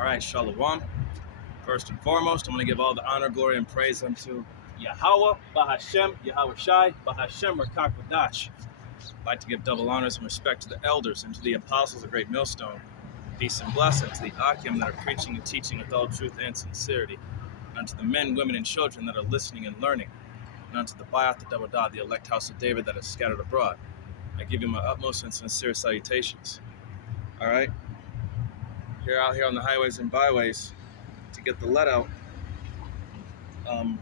All right, Shalom. First and foremost, I'm going to give all the honor, glory, and praise unto Yahweh, Bahashem, Yahweh Shai, Bahashem, Rakak Wadash. I'd like to give double honors and respect to the elders and to the apostles of Great Millstone. Peace and blessing to the Akim that are preaching and teaching with all truth and sincerity. And unto the men, women, and children that are listening and learning. And unto the Bayat, the Dawadah, the elect house of David that is scattered abroad. I give you my utmost and sincere salutations. All right? You're out here on the highways and byways to get the let out. We're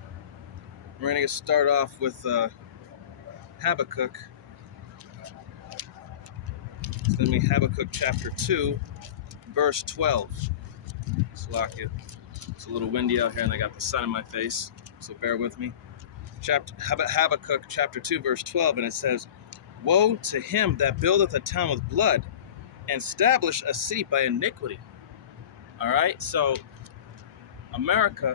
going to start off with Habakkuk. It's going to be Habakkuk chapter 2, verse 12. Salakia. It's a little windy out here and I got the sun in my face, so bear with me. Habakkuk chapter 2, verse 12, and it says, "Woe to him that buildeth a town with blood, and establish a city by iniquity." All right, so America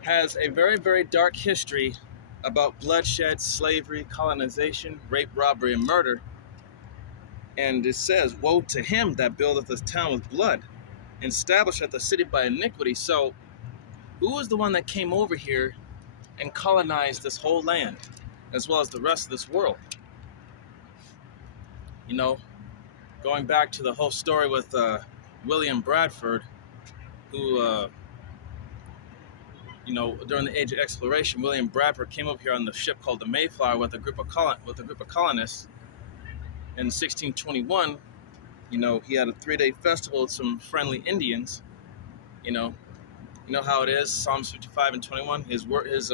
has a very, very dark history about bloodshed, slavery, colonization, rape, robbery, and murder. And it says, "Woe to him that buildeth a town with blood, and establisheth a city by iniquity." So, who was the one that came over here and colonized this whole land, as well as the rest of this world? You know, going back to the whole story with William Bradford, who, during the age of exploration, William Bradford came up here on the ship called the Mayflower with a group of colonists. In 1621, he had a 3-day festival with some friendly Indians. You know how it is. Psalms 55 and 21. His words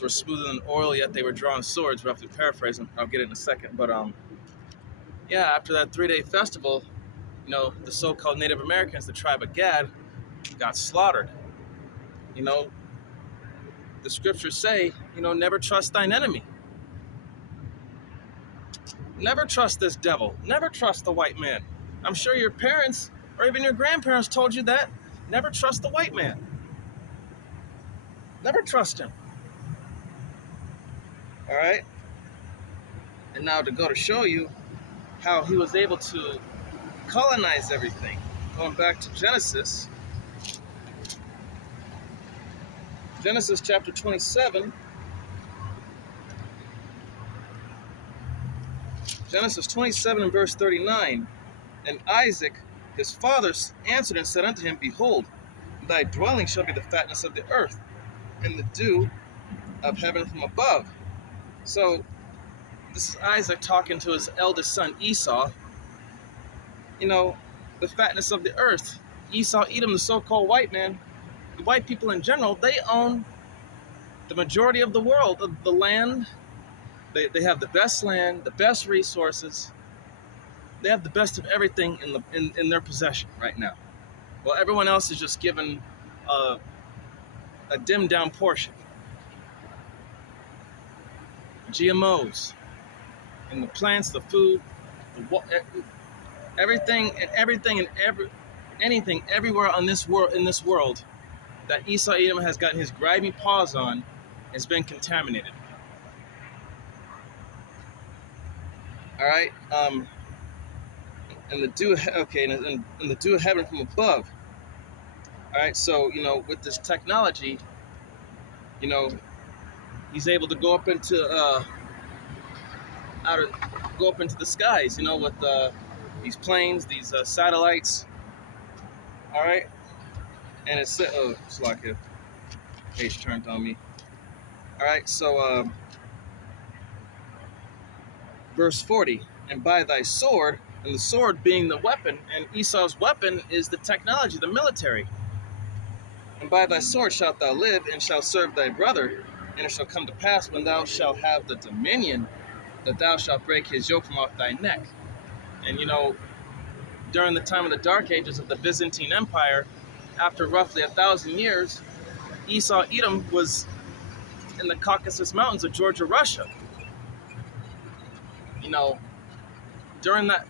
were smoother than oil, yet they were drawn swords. Roughly paraphrasing. I'll get it in a second. But after that 3-day festival, the so-called Native Americans, the tribe of Gad, got slaughtered. The scriptures say, never trust thine enemy. Never trust this devil. Never trust the white man. I'm sure your parents or even your grandparents told you that. Never trust the white man. Never trust him. All right? And now to show you how he was able to colonize everything. Going back to Genesis chapter 27. Genesis 27 and verse 39. "And Isaac, his father, answered and said unto him, Behold, thy dwelling shall be the fatness of the earth, and the dew of heaven from above." So, this is Isaac talking to his eldest son, Esau. The fatness of the earth. Esau, Edom, the so-called white man, the white people in general, they own the majority of the world, of the land. They have the best land, the best resources. They have the best of everything in their possession right now. Well, everyone else is just given a dimmed down portion. GMOs and the plants, the food, anything everywhere on this world, in this world, that Esau Edom has gotten his grimy paws on, has been contaminated. All right, and the dew of heaven from above. All right, so with this technology, he's able to go up into the skies, with these planes, these satellites. All right, and it's it's like a page turned on me. All right, so verse 40, "And by thy sword," and the sword being the weapon, and Esau's weapon is the technology, the military. "And by thy sword shalt thou live, and shalt serve thy brother. And it shall come to pass, when thou shalt have the dominion, that thou shalt break his yoke from off thy neck." And during the time of the dark ages of the Byzantine Empire, after roughly 1,000 years, Esau Edom was in the Caucasus Mountains of Georgia, Russia. During that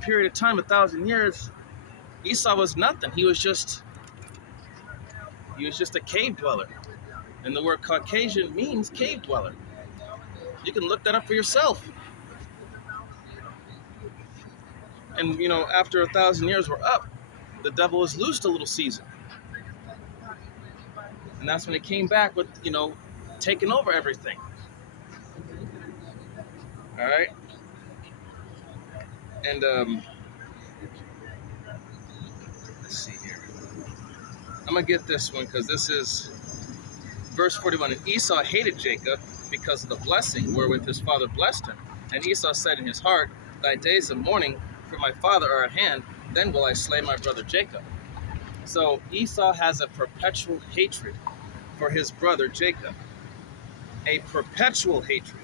period of time, 1,000 years, Esau was nothing. He was just a cave dweller. And the word Caucasian means cave dweller. You can look that up for yourself. And, after 1,000 years were up, the devil was loosed a little season. And that's when he came back with, taking over everything. All right? And, let's see here. I'm going to get this one because this is verse 41. And Esau hated Jacob because of the blessing wherewith his father blessed him. And Esau said in his heart, thy days of mourning for my father are at hand, then will I slay my brother Jacob. So Esau has a perpetual hatred for his brother Jacob. A perpetual hatred.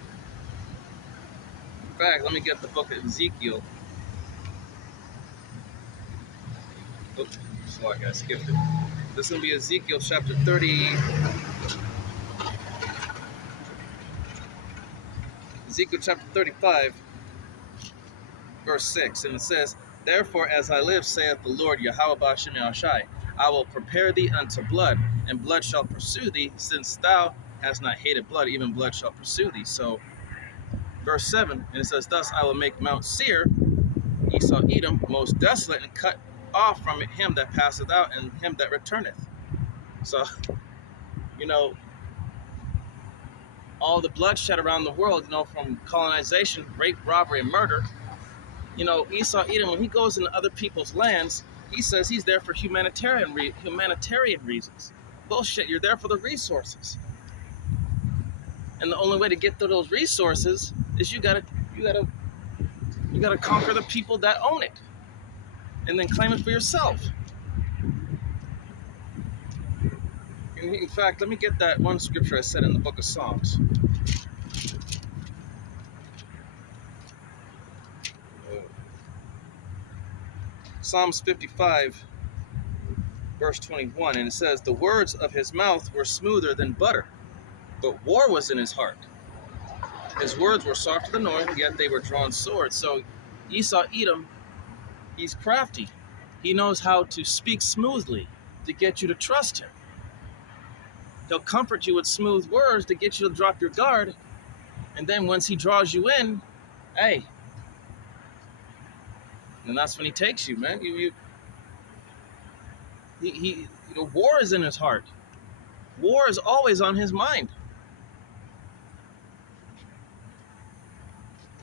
In fact, let me get the book of Ezekiel. Oops, sorry, I skipped it. This is going to be Ezekiel chapter 30. Ezekiel chapter 35, verse 6. And it says, therefore, as I live, saith the Lord, Yahweh Ba'ashem Yahushai, I will prepare thee unto blood, and blood shall pursue thee, since thou hast not hated blood, even blood shall pursue thee. So, verse 7, and it says, thus I will make Mount Seir, Esau Edom, most desolate, and cut off from it him that passeth out, and him that returneth. So, all the bloodshed around the world, from colonization, rape, robbery, and murder. Esau Edom, when he goes into other people's lands, he says he's there for humanitarian reasons. Bullshit, you're there for the resources. And the only way to get to those resources is you gotta conquer the people that own it, and then claim it for yourself. In fact, let me get that one scripture I said in the book of Psalms. Psalms 55, verse 21, and it says, the words of his mouth were smoother than butter, but war was in his heart. His words were soft to the north, yet they were drawn swords. So Esau Edom, he's crafty. He knows how to speak smoothly to get you to trust him. He'll comfort you with smooth words to get you to drop your guard. And then once he draws you in, hey, and that's when he takes you, man. War is in his heart. War is always on his mind.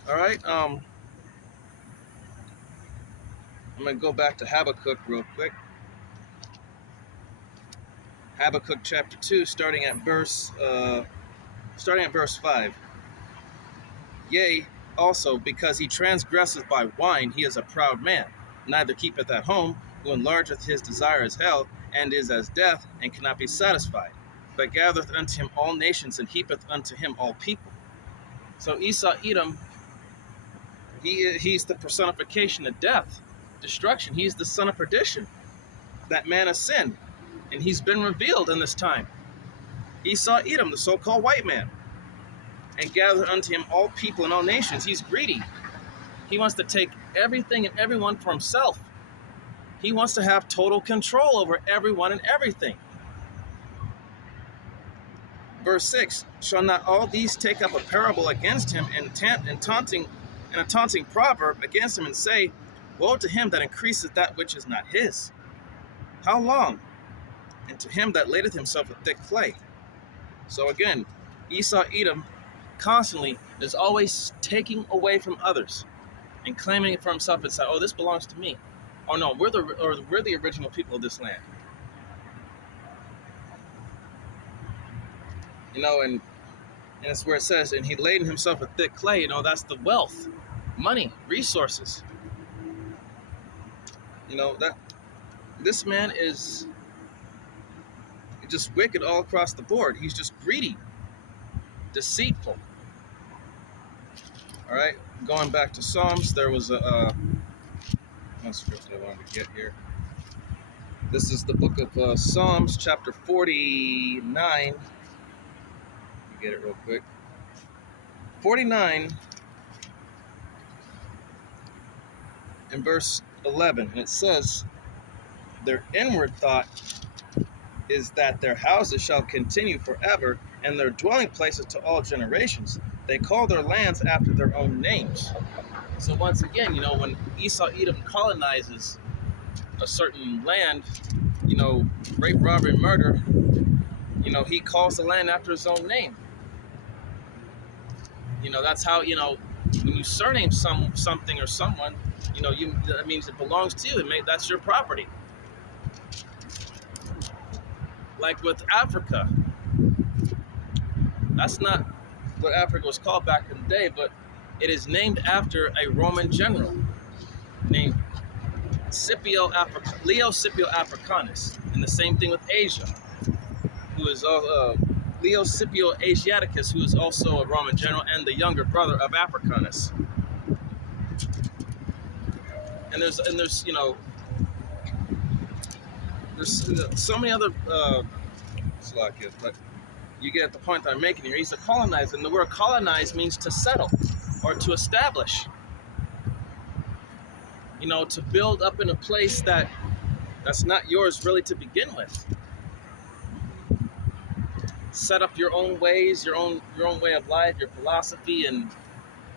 All right. I'm gonna go back to Habakkuk real quick. Habakkuk chapter 2, starting at verse 5. Yea, also, because he transgresseth by wine, he is a proud man, neither keepeth at home, who enlargeth his desire as hell, and is as death, and cannot be satisfied, but gathereth unto him all nations, and heapeth unto him all people. So Esau Edom, he's the personification of death, destruction. He's the son of perdition, that man of sin. And he's been revealed in this time. Esau Edom, the so-called white man, and gather unto him all people and all nations. He's greedy. He wants to take everything and everyone for himself. He wants to have total control over everyone and everything. Verse 6, shall not all these take up a parable against him, and a taunting proverb against him, and say, woe to him that increaseth that which is not his? How long? And to him that ladeth himself with thick clay. So again, Esau Edom constantly is always taking away from others and claiming it for himself and say, oh, this belongs to me. Oh no, we're the original people of this land. And it's where it says, and he laden himself with thick clay. That's the wealth, money, resources. That this man is just wicked all across the board. He's just greedy, deceitful. All right, going back to Psalms, there was one scripture I wanted to get here. This is the book of Psalms, chapter 49. Let me get it real quick. 49 and verse 11, and it says, their inward thought is that their houses shall continue forever, and their dwelling places to all generations. They call their lands after their own names. So once again, when Esau Edom colonizes a certain land, rape, robbery, murder, he calls the land after his own name. That's how, when you surname something or someone, that means it belongs to you. That's your property. Like with Africa, that's not what Africa was called back in the day, but it is named after a Roman general named Leo Scipio Africanus. And the same thing with Asia, who is Leo Scipio Asiaticus, who is also a Roman general and the younger brother of Africanus. And there's so many other but you get the point that I'm making here. He's a colonizer, and the word colonize means to settle or to establish. To build up in a place that's not yours really to begin with. Set up your own ways, your own way of life, your philosophy and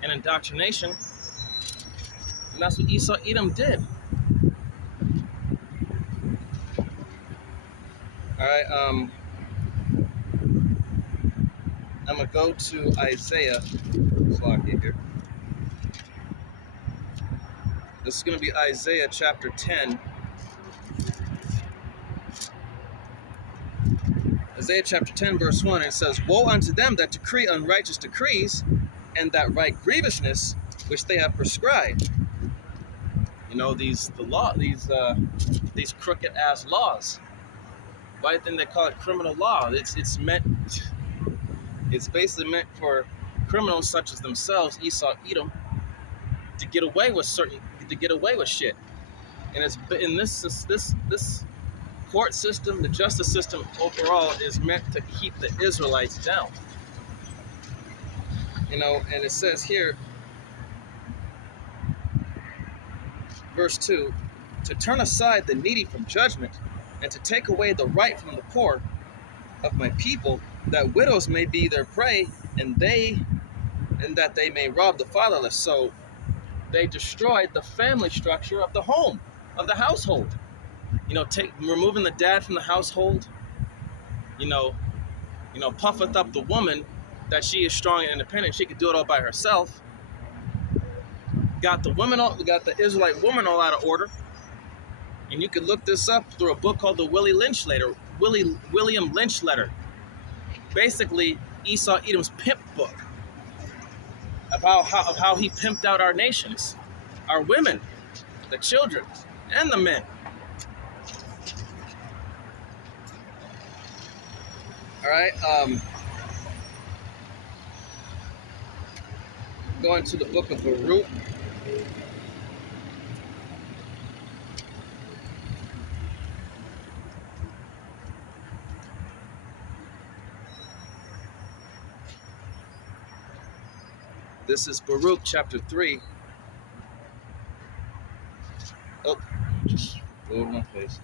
indoctrination. And that's what Esau Edom did. Alright, I'm gonna go to Isaiah. Here. This is gonna be Isaiah chapter 10. Isaiah chapter 10, verse 1, and it says, "Woe unto them that decree unrighteous decrees, and that write grievousness which they have prescribed." These crooked ass laws. Why do you think they call it criminal law? It's basically meant for criminals such as themselves, Esau Edom, to get away with shit. And it's in this court system, the justice system overall is meant to keep the Israelites down. And it says here, verse 2, "To turn aside the needy from judgment, and to take away the right from the poor of my people, that widows may be their prey, and that they may rob the fatherless." So they destroyed the family structure of the home, of the household. Removing the dad from the household, puffeth up the woman that she is strong and independent. She could do it all by herself. Got the Israelite woman all out of order. And you can look this up through a book called the William Lynch Letter. Basically, Esau Edom's pimp book of how he pimped out our nations, our women, the children, and the men. All right. Going to the book of Baruch. This is Baruch chapter 3. Oh, just over my face.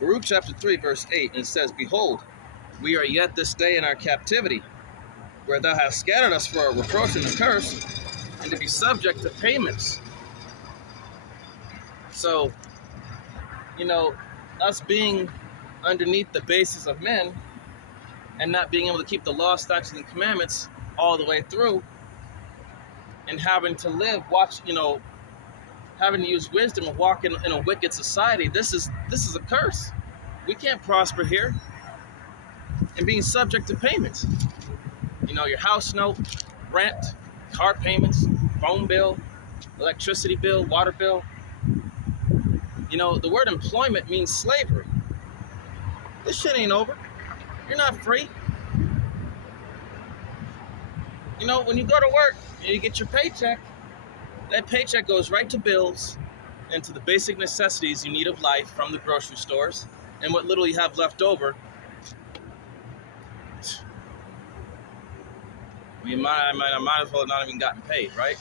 Baruch chapter 3, verse 8, and it says, "Behold, we are yet this day in our captivity, where thou hast scattered us for a reproach and a curse, and to be subject to payments." So, us being underneath the basis of men and not being able to keep the law, statutes, and commandments all the way through, and having to having to use wisdom and walk in a wicked society, this is a curse. We can't prosper here. And being subject to payments. Your house note, rent, car payments, phone bill, electricity bill, water bill. The word employment means slavery. This shit ain't over. You're not free. When you go to work and you get your paycheck, that paycheck goes right to bills and to the basic necessities you need of life from the grocery stores, and what little you have left over, I might as well not even gotten paid, right?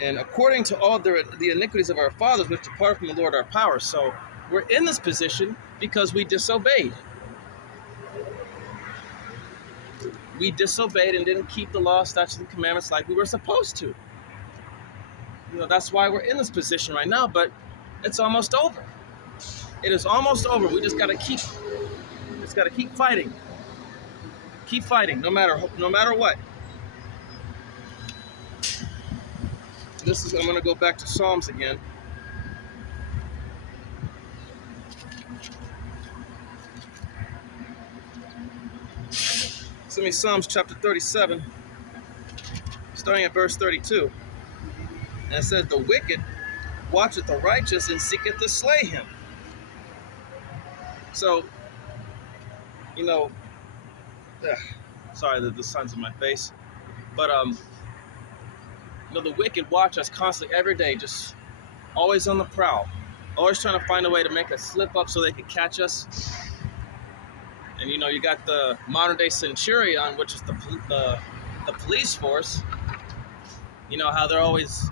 And according to all the iniquities of our fathers, which departed from the Lord our power. So we're in this position because we disobeyed. we disobeyed and didn't keep the law, statutes, and commandments like we were supposed to. That's why we're in this position right now, but it's almost over. It is almost over. We just gotta keep fighting. Keep fighting, no matter what. I'm gonna go back to Psalms again. It's gonna be Psalms chapter 37, starting at verse 32. And it says, "The wicked watcheth the righteous and seeketh to slay him." So, sorry that the sun's in my face, but the wicked watch us constantly every day, just always on the prowl, always trying to find a way to make us slip up so they can catch us. And you got the modern day centurion, which is the police force. How they're always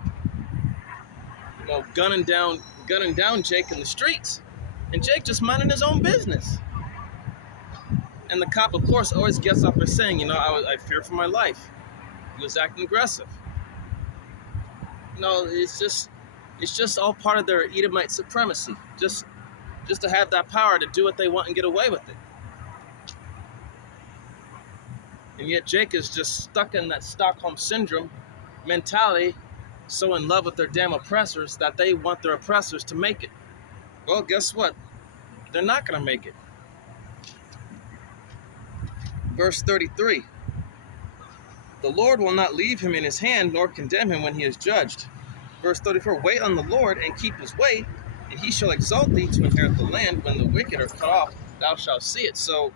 gunning down Jake in the streets, and Jake just minding his own business. And the cop, of course, always gets up and saying, I fear for my life. He was acting aggressive. It's just all part of their Edomite supremacy. Just to have that power to do what they want and get away with it. And yet Jake is just stuck in that Stockholm Syndrome mentality, so in love with their damn oppressors that they want their oppressors to make it. Well, guess what? They're not going to make it. Verse 33. "The Lord will not leave him in his hand, nor condemn him when he is judged." Verse 34. "Wait on the Lord and keep his way, and he shall exalt thee to inherit the land. When the wicked are cut off, thou shalt see it." So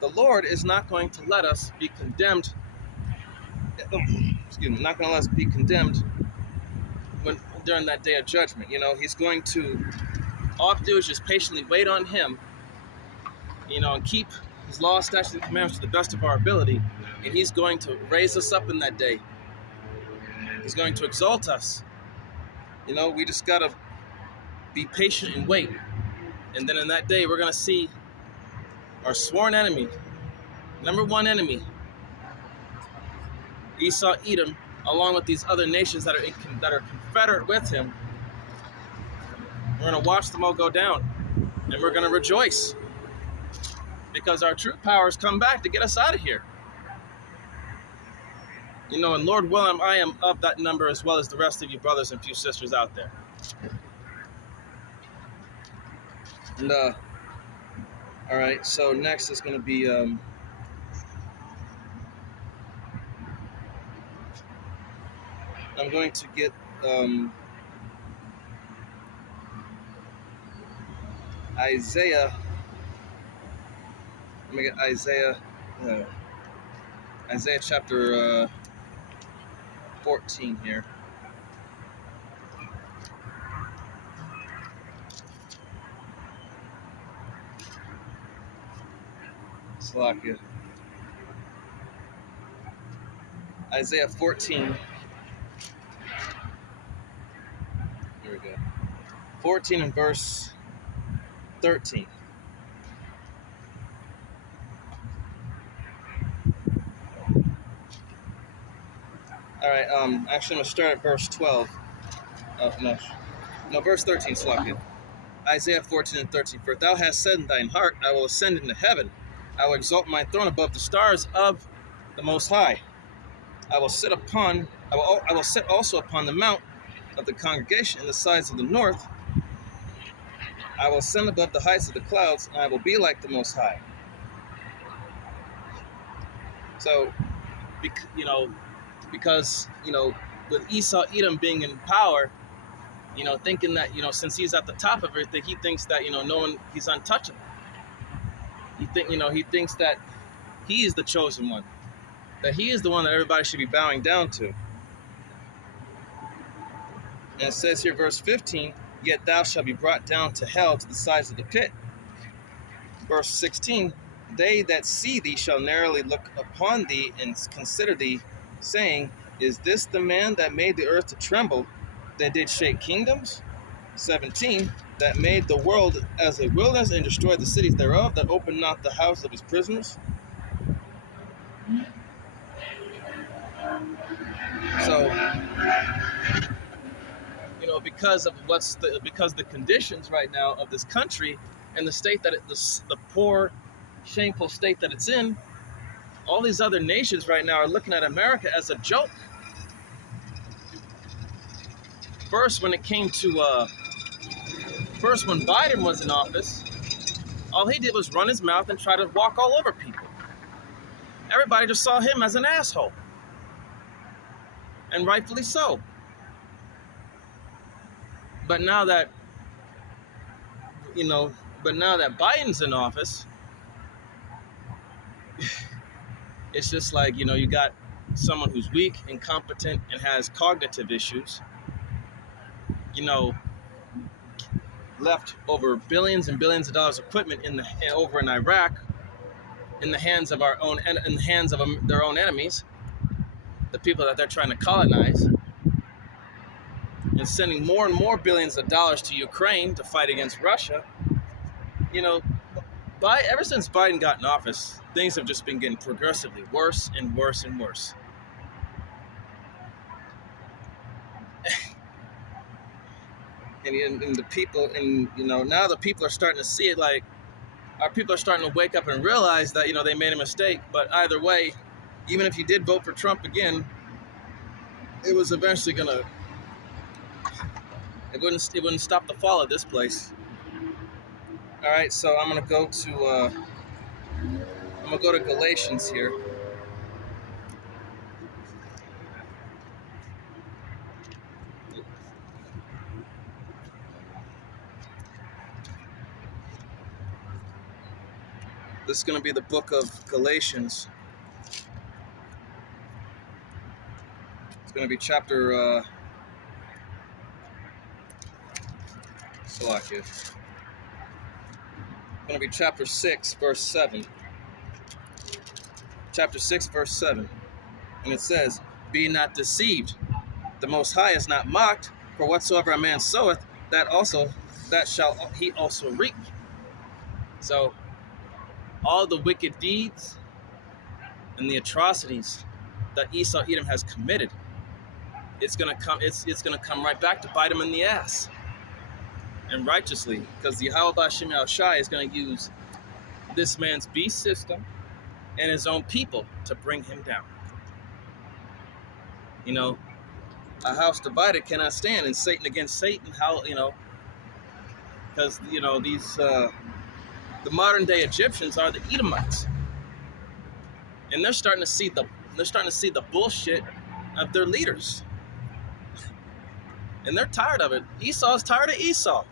the Lord is not going to let us be condemned. Not going to let us be condemned during that day of judgment. He's going to, all I have to do is just patiently wait on him, and keep his law, statutes, and commandments to the best of our ability, and he's going to raise us up in that day. He's going to exalt us. We just got to be patient and wait. And then in that day, we're going to see our sworn enemy, number one enemy, Esau, Edom, along with these other nations that are confederate with him. We're going to watch them all go down, and we're going to rejoice because our true powers come back to get us out of here. And Lord willing, I am of that number as well as the rest of you brothers and few sisters out there. And all right, so next is going to be I'm going to get Isaiah. Let me get Isaiah chapter 14 here. Slakia. Isaiah 14. Here we go. 14 and verse 13. All right, actually I'm going to start at verse 12. No, verse 13, Slakia. Isaiah 14 and 13. "For thou hast said in thine heart, I will ascend into heaven. I will exalt my throne above the stars of the Most High. I will sit also upon the mount of the congregation in the sides of the north. I will ascend above the heights of the clouds, and I will be like the Most High." So, because with Esau, Edom being in power, thinking that since he's at the top of everything, he thinks that no one, he's untouchable. He thinks that he is the chosen one, that he is the one that everybody should be bowing down to. And it says here, verse 15, "Yet thou shalt be brought down to hell, to the sides of the pit." Verse 16, "They that see thee shall narrowly look upon thee and consider thee, saying, Is this the man that made the earth to tremble, that did shake kingdoms? 17, that made the world as a wilderness and destroyed the cities thereof, that opened not the house of his prisoners?" So, because of because the conditions right now of this country and the state that the poor, shameful state that it's in, all these other nations right now are looking at America as a joke. First, when Biden was in office, all he did was run his mouth and try to walk all over people. Everybody just saw him as an asshole, and rightfully so. But now that Biden's in office, it's just like, you got someone who's weak, incompetent, and has cognitive issues, left over billions and billions of dollars of equipment over in Iraq in the hands of their own enemies, the people that they're trying to colonize, and sending more and more billions of dollars to Ukraine to fight against Russia. Ever since Biden got in office, things have just been getting progressively worse and worse and worse. And the people, now the people are starting to see it. Like, our people are starting to wake up and realize that, they made a mistake. But either way, even if you did vote for Trump again, it was eventually it wouldn't stop the fall of this place. All right, so I'm gonna go to Galatians here. This is going to be the book of Galatians. It's going to be chapter Salakia. It's going to be chapter 6, verse 7. Chapter 6, verse 7. And it says, "Be not deceived. The Most High is not mocked, for whatsoever a man soweth, that shall he also reap." So, all the wicked deeds and the atrocities that Esau Edom has committed, it's gonna come right back to bite him in the ass, and righteously, because the Yahweh B'Shem Yahushai is gonna use this man's beast system and his own people to bring him down. A house divided cannot stand, and Satan against Satan. Because these. The modern day Egyptians are the Edomites, and they're starting to see the bullshit of their leaders, and they're tired of it. Esau's tired of Esau.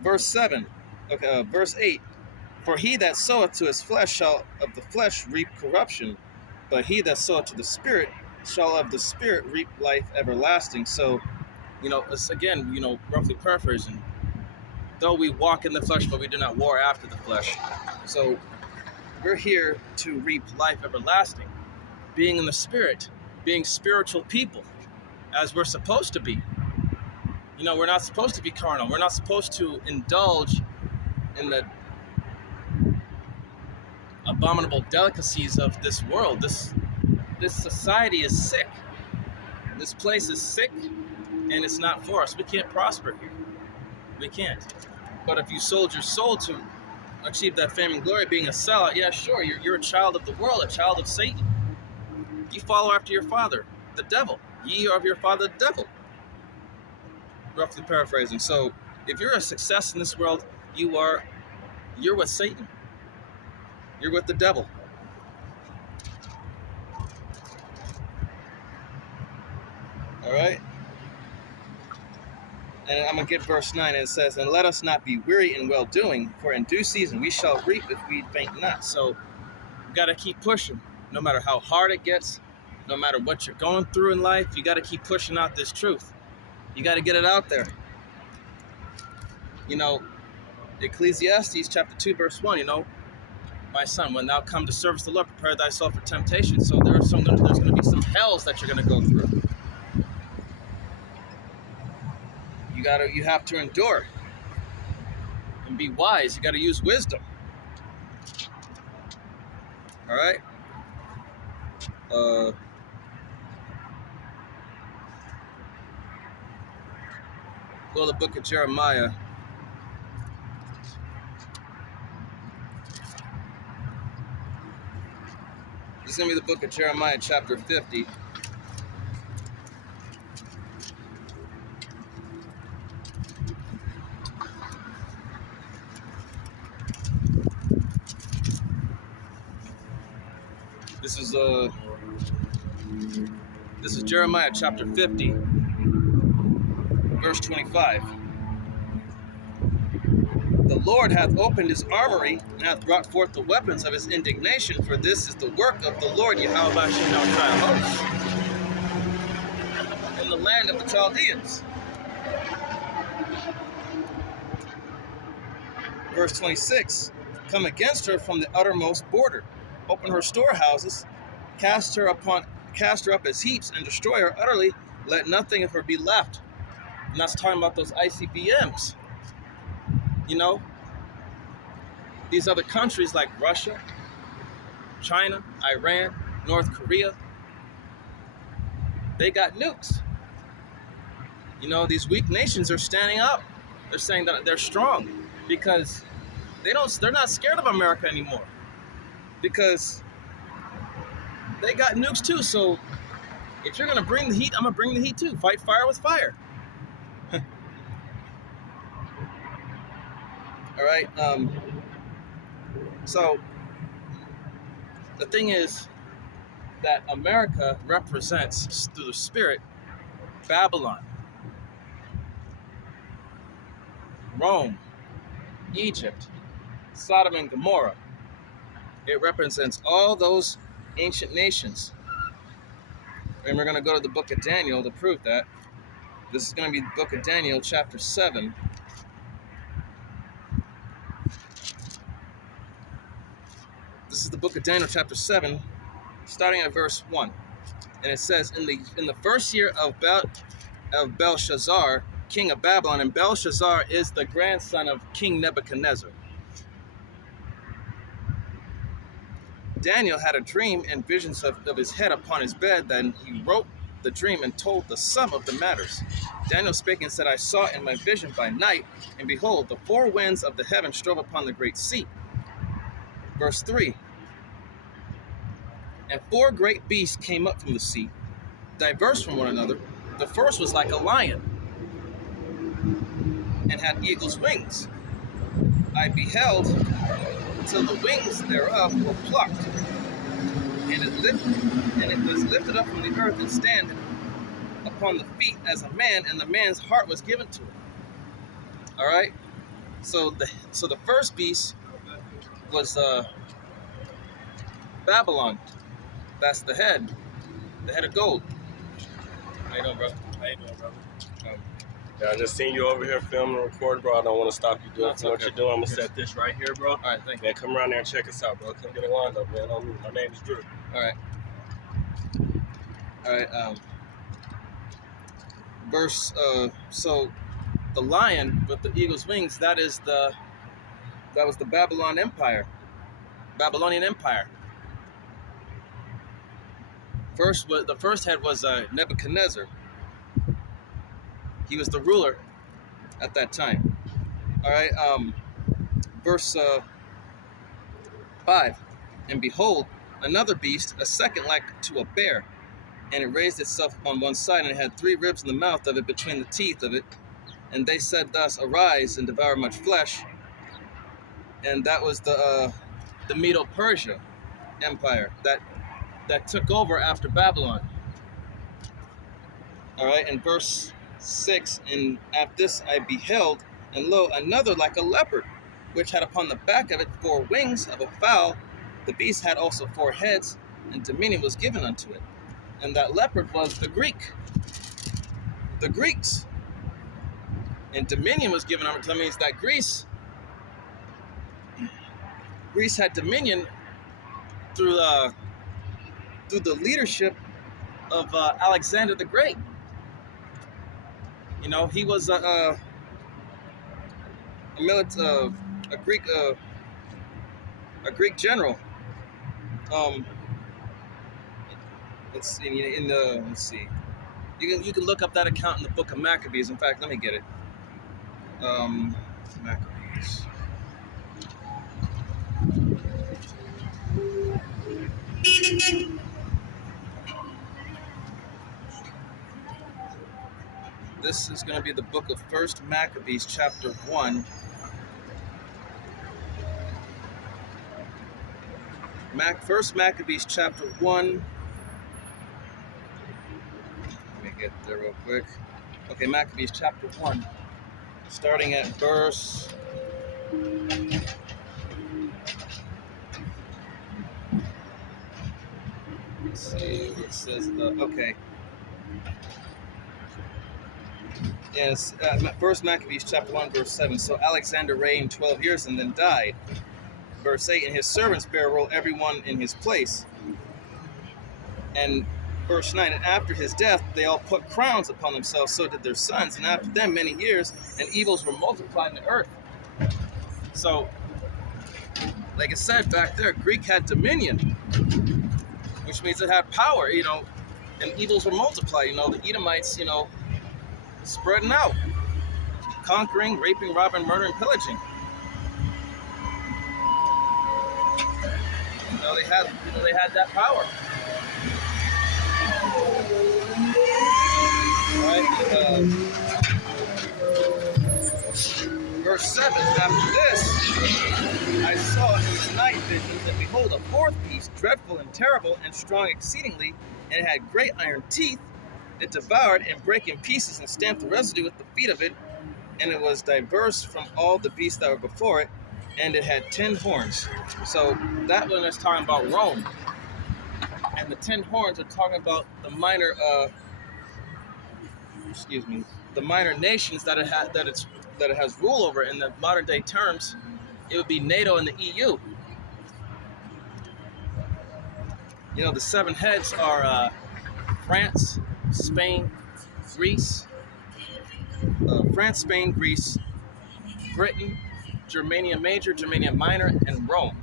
Verse 8. "For he that soweth to his flesh shall of the flesh reap corruption, but he that soweth to the Spirit shall of the Spirit reap life everlasting." So, it's again, roughly paraphrasing. Though we walk in the flesh, but we do not war after the flesh. So we're here to reap life everlasting, being in the Spirit, being spiritual people, as we're supposed to be. We're not supposed to be carnal. We're not supposed to indulge in the abominable delicacies of this world. This society is sick. This place is sick, and it's not for us. We can't prosper here. We can't. But if you sold your soul to achieve that fame and glory, being a sellout, yeah, sure, you're a child of the world, a child of Satan. You follow after your father, the devil. Ye are of your father, the devil. Roughly paraphrasing. So, if you're a success in this world, you're with Satan. You're with the devil. All right? And I'm going to get verse 9, and it says, "And let us not be weary in well-doing, for in due season we shall reap if we faint not." So, you got to keep pushing. No matter how hard it gets, no matter what you're going through in life, you got to keep pushing out this truth. You got to get it out there. Ecclesiastes chapter 2, verse 1, "My son, when thou come to service the Lord, prepare thyself for temptation." So there's going to be some hells that you're going to go through. You have to endure and be wise. You got to use wisdom. All right. Go to the book of Jeremiah. This is going to be the book of Jeremiah, chapter 50. This is Jeremiah chapter 50, verse 25. The Lord hath opened his armory and hath brought forth the weapons of his indignation, for this is the work of the Lord Yahweh hosts in the land of the Chaldeans. Verse 26, come against her from the uttermost border, open her storehouses, cast her up as heaps, and destroy her utterly, let nothing of her be left. And that's talking about those ICBMs. You know, these other countries like Russia, China, Iran, North Korea, they got nukes. You know, these weak nations are standing up. They're saying that they're strong because they're not scared of America anymore, because they got nukes too. So if you're gonna bring the heat, I'm gonna bring the heat too. Fight fire with fire. All right. So the thing is that America represents, through the spirit, Babylon, Rome, Egypt, Sodom and Gomorrah. It represents all those ancient nations. And we're going to go to the book of Daniel to prove that. This is going to be the book of Daniel, chapter 7. This is the book of Daniel, chapter 7, starting at verse 1. And it says, in the first year of Belshazzar, king of Babylon, and Belshazzar is the grandson of King Nebuchadnezzar. Daniel had a dream and visions of his head upon his bed. Then he wrote the dream and told the sum of the matters. Daniel spake and said, I saw in my vision by night, and behold, the four winds of the heaven strove upon the great sea. Verse 3. And four great beasts came up from the sea, diverse from one another. The first was like a lion, and had eagle's wings. I beheld till the wings thereof were plucked, and it was lifted up from the earth, and standeth upon the feet as a man, and the man's heart was given to it. All right. So the first beast was Babylon. That's the head of gold. How you doing, bro? How you doing, brother? Yeah, I just seen you over here filming and recording, bro. I don't want to stop you doing what you're doing. I'm going to set this right here, bro. All right, thank you. Man, come around there and check us out, bro. Come get a line up, man. On me. My name is Drew. All right. So the lion with the eagle's wings, that was the Babylonian Empire. The first head was Nebuchadnezzar. He was the ruler at that time. All right. Verse 5. And behold, another beast, a second like to a bear, and it raised itself upon one side, and it had 3 ribs in the mouth of it, between the teeth of it. And they said thus, arise and devour much flesh. And that was the Medo-Persia Empire that took over after Babylon. All right, in verse 6, and at this I beheld, and lo, another like a leopard, which had upon the back of it 4 wings of a fowl. The beast had also 4 heads, and dominion was given unto it. And that leopard was the Greeks. And dominion was given unto it. That means that Greece had dominion through the leadership of Alexander the Great. You know, he was a Greek general let's see. You can look up that account in the book of Maccabees. In fact, let me get it. Maccabees. This is going to be the book of 1 Maccabees, chapter 1. First Maccabees, chapter 1. Let me get there real quick. Okay, Maccabees, chapter 1. Starting at verse... Let's see, it says, okay. Yes, First Maccabees chapter 1, verse 7. So Alexander reigned 12 years and then died. Verse 8, and his servants bare rule everyone in his place. And verse 9, and after his death, they all put crowns upon themselves, so did their sons. And after them many years, and evils were multiplied in the earth. So, like I said back there, Greek had dominion, which means it had power, and evils were multiplied. The Edomites, spreading out, conquering, raping, robbing, murdering, pillaging. They had that power. All right. Verse 7. After this, I saw in the night visions, and behold, a fourth beast, dreadful and terrible, and strong exceedingly, and it had great iron teeth. It devoured and brake in pieces and stamped the residue with the feet of it, and it was diverse from all the beasts that were before it, and it had 10 horns. So that one is talking about Rome, and the 10 horns are talking about the minor, the minor nations that it has rule over. In the modern day terms, it would be NATO and the EU. The 7 heads are France, Spain, Greece, Britain, Germania Major, Germania Minor, and Rome.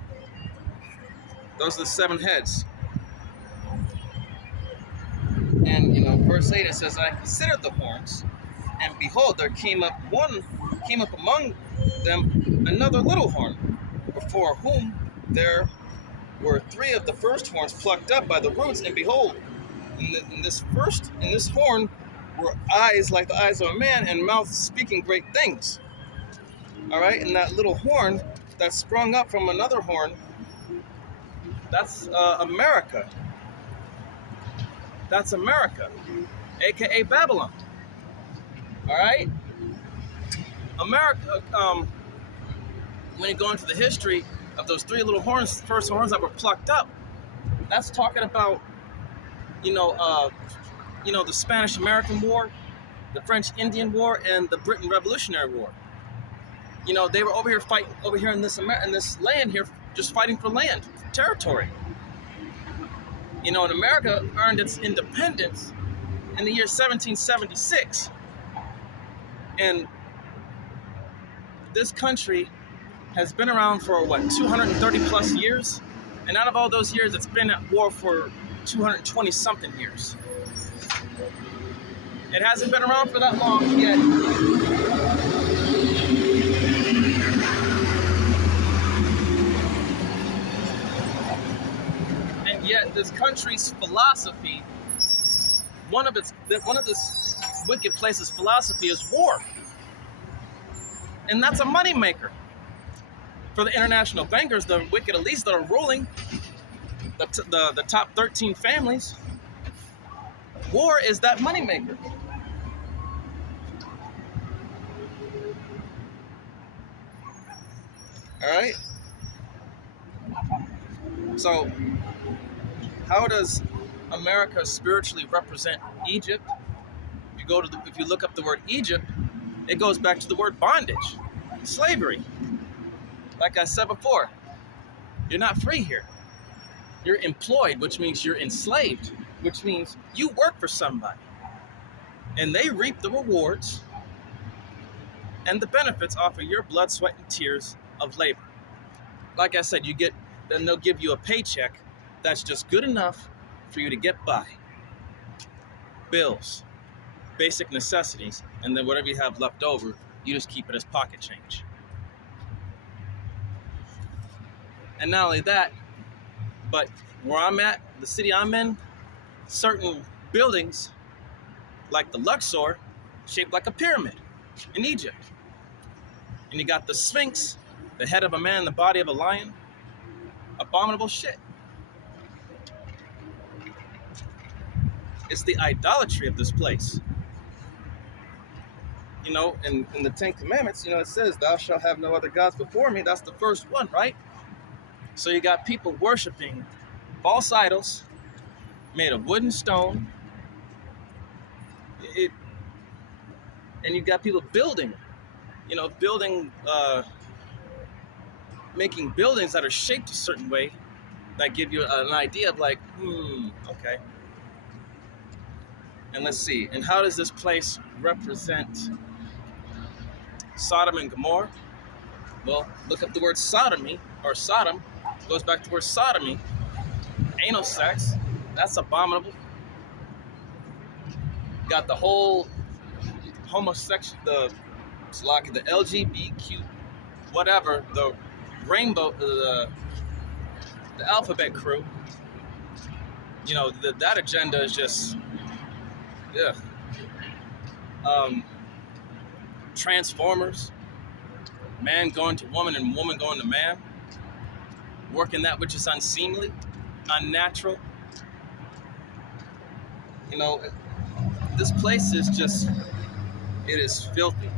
Those are the 7 heads. And verse 8, it says, I considered the horns, and behold, there came up among them another little horn, before whom there were 3 of the first horns plucked up by the roots, and behold, in this horn were eyes like the eyes of a man, and mouth speaking great things. All right, and that little horn that sprung up from another horn, that's America. That's America, aka Babylon. All right, America. When you go into the history of those 3 little horns, first horns that were plucked up, that's talking about the Spanish-American War, the French-Indian War, and the Britain Revolutionary War. They were over here in this land here, just fighting for land, territory. And America earned its independence in the year 1776. And this country has been around for 230 plus years? And out of all those years, it's been at war for 220 something years. It hasn't been around for that long yet. And yet this country's philosophy, one of this wicked place's philosophy is war. And that's a moneymaker for the international bankers, the wicked elites that are ruling the top 13 families. War is that moneymaker. All right. So, how does America spiritually represent Egypt? If you look up the word Egypt, it goes back to the word bondage, slavery. Like I said before, you're not free here. You're employed, which means you're enslaved, which means you work for somebody. And they reap the rewards and the benefits off of your blood, sweat, and tears of labor. Like I said, then they'll give you a paycheck that's just good enough for you to get by. Bills, basic necessities, and then whatever you have left over, you just keep it as pocket change. And not only that, but where I'm at, the city I'm in, certain buildings, like the Luxor, shaped like a pyramid in Egypt. And you got the Sphinx, the head of a man, the body of a lion. Abominable shit. It's the idolatry of this place. You know, in the Ten Commandments, you know, it says, thou shalt have no other gods before me. That's the first one, right? So you got people worshiping false idols made of wood and stone. And you got people building, you know, making buildings that are shaped a certain way that give you an idea of like, okay. And let's see, and how does this place represent Sodom and Gomorrah? Well, look up the word sodomy, or Sodom, goes back to the word sodomy, anal sex, that's abominable. Got the whole homosexual, the LGBTQ, whatever, the rainbow, the alphabet crew. You know, that agenda is just, yeah. Transformers, man going to woman and woman going to man, working that which is unseemly, unnatural. You know, this place is just, it is filthy.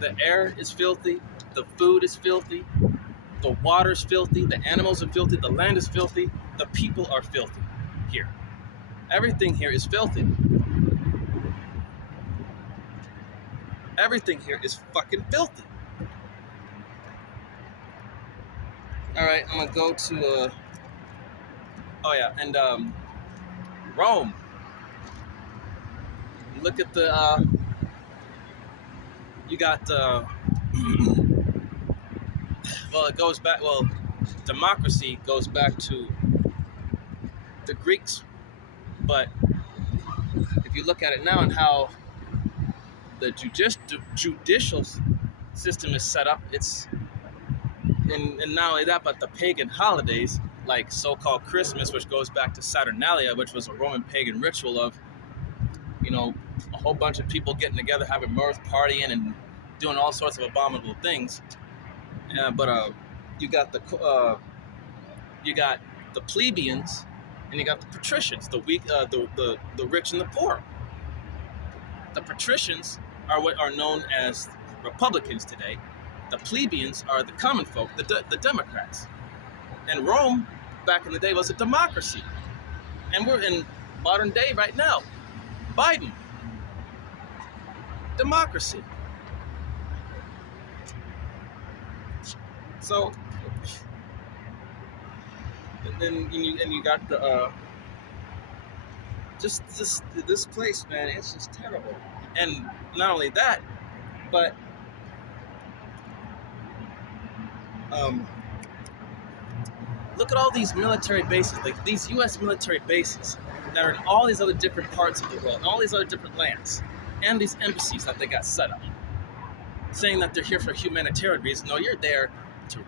The air is filthy, the food is filthy, the water is filthy, the animals are filthy, the land is filthy, the people are filthy here. Everything here is filthy. Everything here is fucking filthy. All right, I'm gonna go to, Rome. Look at the, you got, democracy goes back to the Greeks, but if you look at it now and how the judicial system is set up, it's, and not only that, but the pagan holidays, like so-called Christmas, which goes back to Saturnalia, which was a Roman pagan ritual of, you know, a whole bunch of people getting together, having mirth, partying, and doing all sorts of abominable things. You got the plebeians, and you got the patricians, the weak, the rich and the poor. The patricians are what are known as Republicans today. The plebeians are the common folk, the Democrats. And Rome, back in the day, was a democracy. And we're in modern day right now. Biden. Democracy. So, and then you got the, just this place, man, it's just terrible. And not only that, but look at all these military bases, like these U.S. military bases that are in all these other different parts of the world, and all these other different lands, and these embassies that they got set up, saying that they're here for humanitarian reasons. No, you're there to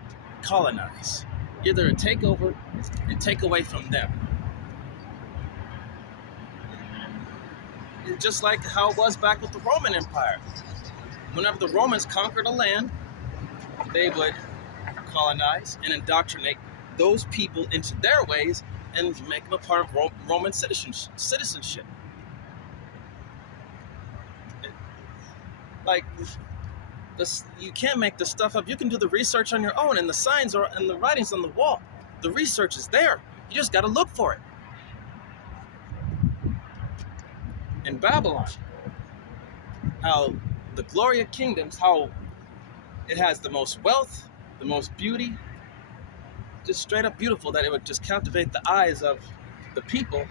colonize. You're there to take over and take away from them. Just like how it was back with the Roman Empire. Whenever the Romans conquered a land, they would colonize and indoctrinate those people into their ways and make them a part of Roman citizenship. Like, this, you can't make this stuff up. You can do the research on your own, and the signs are and the writings on the wall. The research is there. You just got to look for it. In Babylon, how the glory of kingdoms, how it has the most wealth, the most beauty, just straight up beautiful, that it would just captivate the eyes of the people,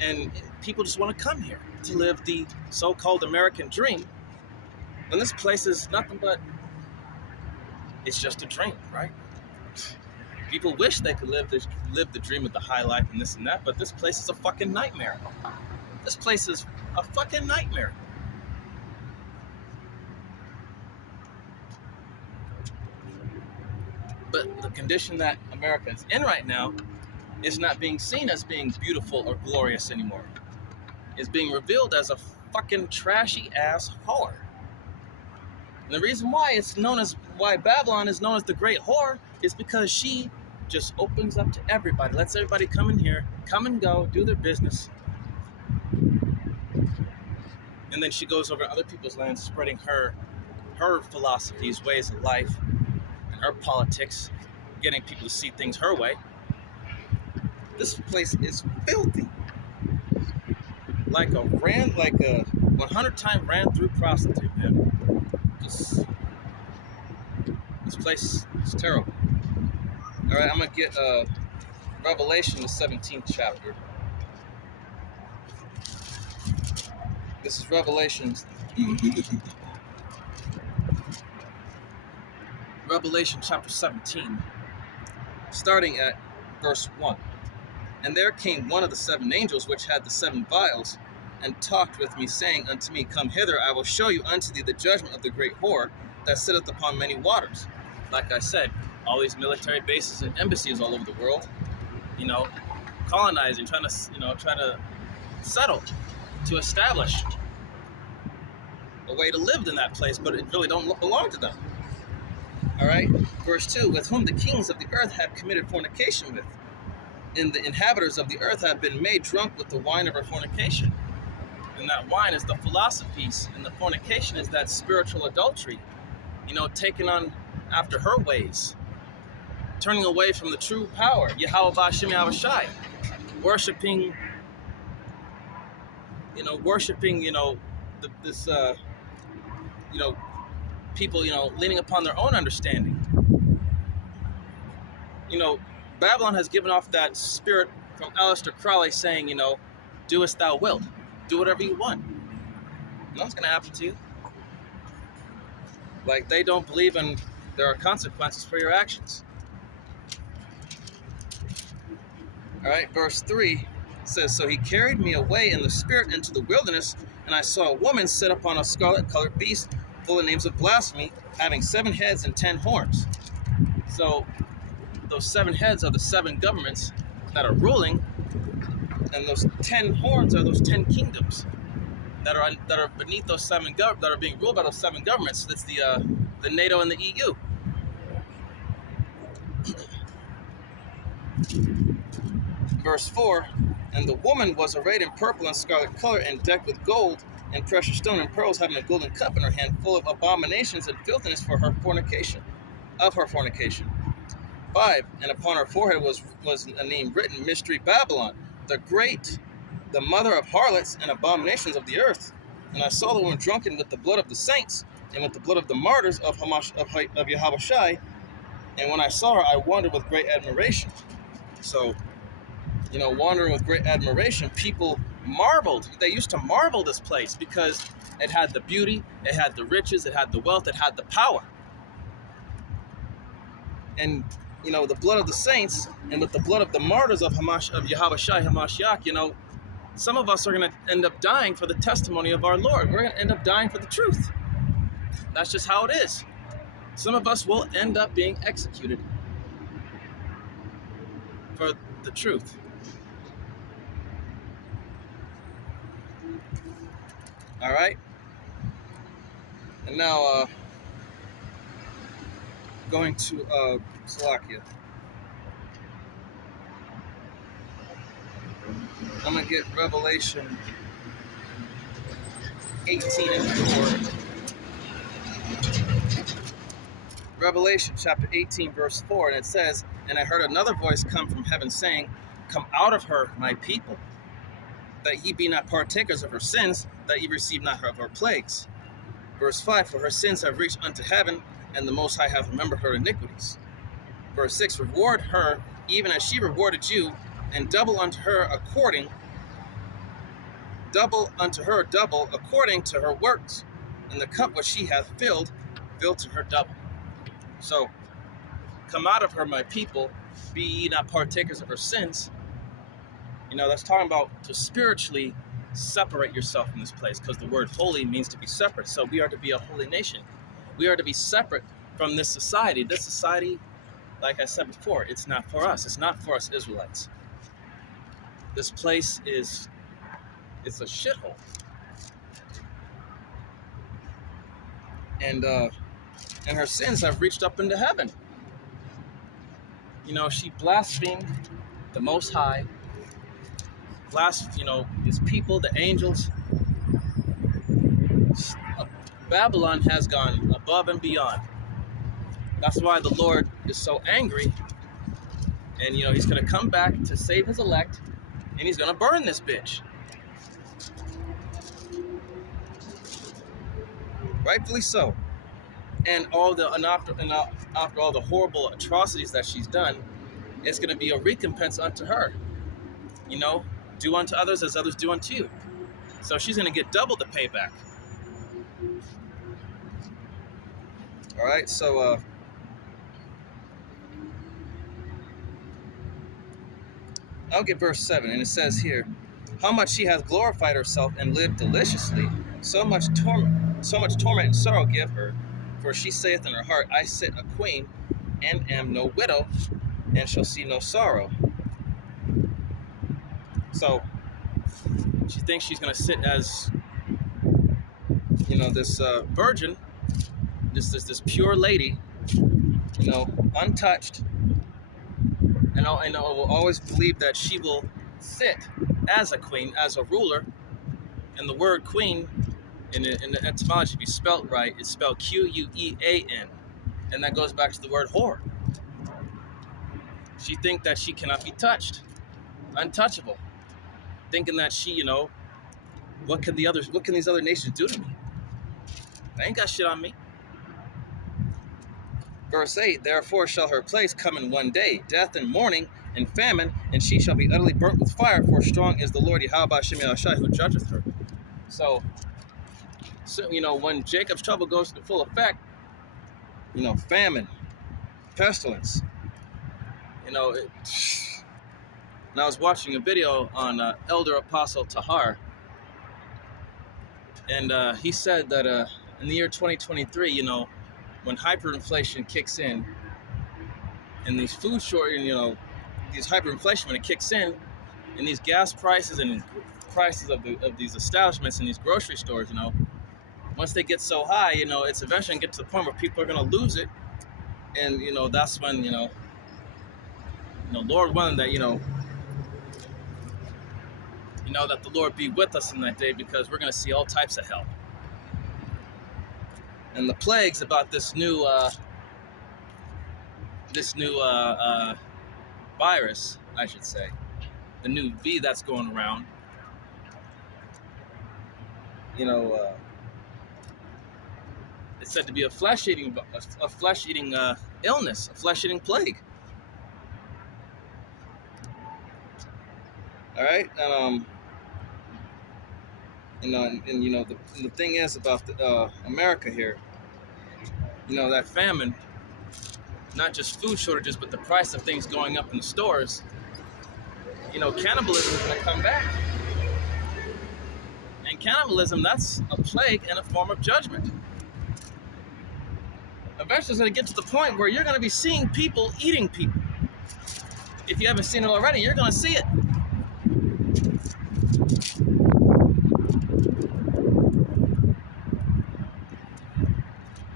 and people just want to come here to live the so-called American dream. And this place is nothing but, it's just a dream, right? People wish they could live the dream of the high life and this and that, but this place is a fucking nightmare. This place is a fucking nightmare. But the condition that America is in right now is not being seen as being beautiful or glorious anymore. It's being revealed as a fucking trashy ass whore. And the reason why Babylon is known as the Great Whore is because she just opens up to everybody, lets everybody come in here, come and go, do their business. And then she goes over other people's lands, spreading her philosophies, ways of life, and her politics, getting people to see things her way. This place is filthy. Like a 100-time ran through prostitute, man. This place is terrible. All right, I'm gonna get Revelation, the 17th chapter. This is Revelation chapter 17, starting at verse 1. And there came one of the 7 angels which had the 7 vials, and talked with me, saying unto me, Come hither, I will show you unto thee the judgment of the great whore that sitteth upon many waters. Like I said, all these military bases and embassies all over the world, colonizing, trying to settle, to establish a way to live in that place, but it really don't belong to them. All right, verse 2, with whom the kings of the earth have committed fornication with, and the inhabitants of the earth have been made drunk with the wine of her fornication. And that wine is the philosophies, and the fornication is that spiritual adultery, taking on after her ways, turning away from the true power, Yahweh Ba'Shem Yahweh Shai, worshiping, people, leaning upon their own understanding. Babylon has given off that spirit from Aleister Crowley saying, do as thou wilt. Do whatever you want. Nothing's going to happen to you. Like, they don't believe in there are consequences for your actions. All right, verse 3 says, So he carried me away in the spirit into the wilderness, and I saw a woman sit upon a scarlet-colored beast, full of names of blasphemy, having 7 heads and 10 horns. So those 7 heads are the 7 governments that are ruling, and those 10 horns are those 10 kingdoms that are beneath those 7 that are being ruled by those 7 governments. That's the NATO and the EU. Verse 4, and the woman was arrayed in purple and scarlet color, and decked with gold and precious stone and pearls, having a golden cup in her hand, full of abominations and filthiness for her fornication. 5, and upon her forehead was a name written, Mystery Babylon, the Great, the mother of harlots and abominations of the earth. And I saw the woman drunken with the blood of the saints, and with the blood of the martyrs of Yahweh Shai. And when I saw her, I wondered with great admiration. So, wandering with great admiration, people marveled. They used to marvel this place because it had the beauty, it had the riches, it had the wealth, it had the power. And, the blood of the saints, and with the blood of the martyrs of Yahweh Shai Hamashiach, some of us are going to end up dying for the testimony of our Lord. We're going to end up dying for the truth. That's just how it is. Some of us will end up being executed for the truth. All right? And now, going to Slovakia. I'm going to get Revelation 18 and 4. Revelation chapter 18, verse 4, and it says, And I heard another voice come from heaven saying, Come out of her, my people, that ye be not partakers of her sins, that ye receive not of her plagues. Verse 5, For her sins have reached unto heaven, and the Most High hath remembered her iniquities. Verse 6, Reward her, even as she rewarded you, and double unto her according to her works, and the cup which she hath filled to her double. So, come out of her, my people, be ye not partakers of her sins. That's talking about to spiritually separate yourself from this place, because the word holy means to be separate. So we are to be a holy nation. We are to be separate from this society. This society, like I said before, it's not for us. It's not for us Israelites. This place it's a shithole. And her sins have reached up into heaven. She blasphemed the Most High, his people, the angels. Babylon has gone above and beyond. That's why the Lord is so angry. And, he's going to come back to save his elect, and he's going to burn this bitch. Rightfully so. And after all the horrible atrocities that she's done, it's going to be a recompense unto her. Do unto others as others do unto you. So she's going to get double the payback. All right, so I'll get verse 7, and it says here, how much she has glorified herself and lived deliciously, so much torment and sorrow give her. For she saith in her heart, I sit a queen, and am no widow, and shall see no sorrow. So she thinks she's going to sit as, this virgin, this pure lady, untouched, and I will always believe that she will sit as a queen, as a ruler. And the word queen, in the etymology, if you spell it right, it's spelled Quean, and that goes back to the word whore. She thinks that she cannot be touched, untouchable, thinking that she, what can these other nations do to me? They ain't got shit on me. Verse 8, therefore shall her place come in one day, death and mourning and famine, and she shall be utterly burnt with fire, for strong is the Lord Yahweh Hashem Yahushai who judgeth her. So, when Jacob's trouble goes into full effect, famine, pestilence, and I was watching a video on Elder Apostle Tahar, and he said that in the year 2023, when hyperinflation kicks in, and these food shortage, these hyperinflation, when it kicks in, and these gas prices and prices of these establishments and these grocery stores, once they get so high, it's eventually going to get to the point where people are going to lose it. And, that's when, Lord willing that, that the Lord be with us in that day, because we're going to see all types of hell. And the plagues about this new virus, I should say, the new V that's going around, it's said to be a flesh-eating illness, a flesh-eating plague. All right, the thing is about America here, that famine, not just food shortages, but the price of things going up in the stores. Cannibalism is going to come back. And cannibalism, that's a plague and a form of judgment. Eventually it's going to get to the point where you're going to be seeing people eating people. If you haven't seen it already, you're going to see it.